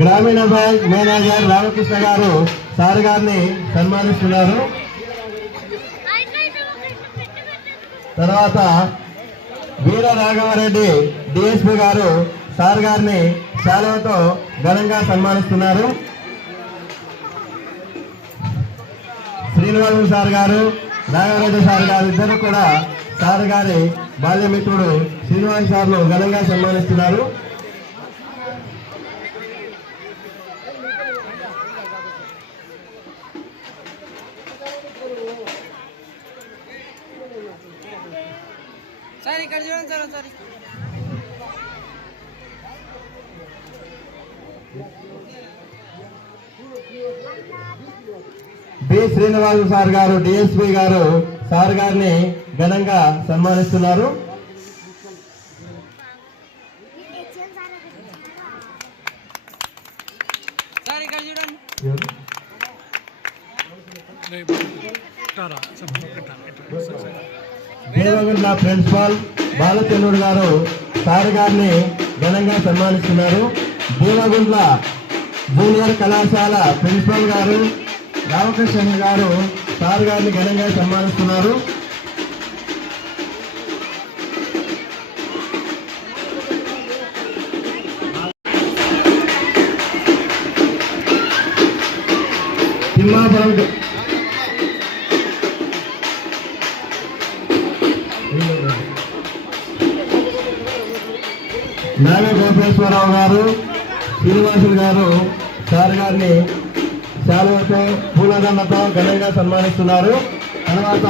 గ్రామీణ bank manager Ramakrishna గారు sir గారిని సన్మానిస్తున్నారు. తర్వాత వీర రాఘవారెడ్డి డిఎస్పీ గారు సార్ గారిని శాలువతో ఘనంగా సన్మానిస్తున్నారు. శ్రీనివాసు సార్ గారు నాగారెడ్డి సార్ గారు ఇద్దరు కూడా సార్ గారి బాల్యమిత్రుడు శ్రీనివాస్ సార్ను ఘనంగా సన్మానిస్తున్నారు. సార్ ఇక్కడ చూడండి సార్ ఒకసారి బి. శ్రీనివాసు సార్ గారు డిఎస్పి గారు సార్ గారిని ఘనంగా సన్మానిస్తున్నారు. సార్ ఇక్కడ చూడండి. దేవగుండ్ల ప్రిన్సిపాల్ బాలచంద్రుడు గారు సార్ గారిని ఘనంగా సన్మానిస్తున్నారు. దేవగుండ్ల జూనియర్ కళాశాల ప్రిన్సిపాల్ గారు రామకృష్ణ గారు సార్ గారిని ఘనంగా సన్మానిస్తున్నారు. తిమ్మాపురం నాగ గోపేశ్వరరావు గారు శ్రీనివాసులు గారు సార్ గారిని శాలువతో పూలదండతో ఘనంగా సన్మానిస్తున్నారు. తర్వాత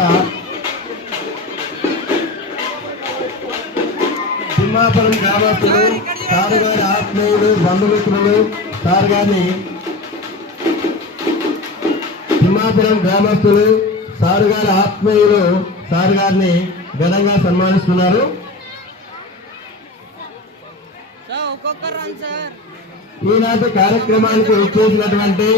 సింహాపురం గ్రామస్తులు సార్ గారి ఆత్మీయులు బంధుమిత్రులు సార్ గారిని సింహాపురం గ్రామస్తులు సారు గారి ఆత్మీయులు సార్ గారిని ఘనంగా సన్మానిస్తున్నారు. ఈనాటి కార్యక్రమానికి వచ్చేసినటువంటి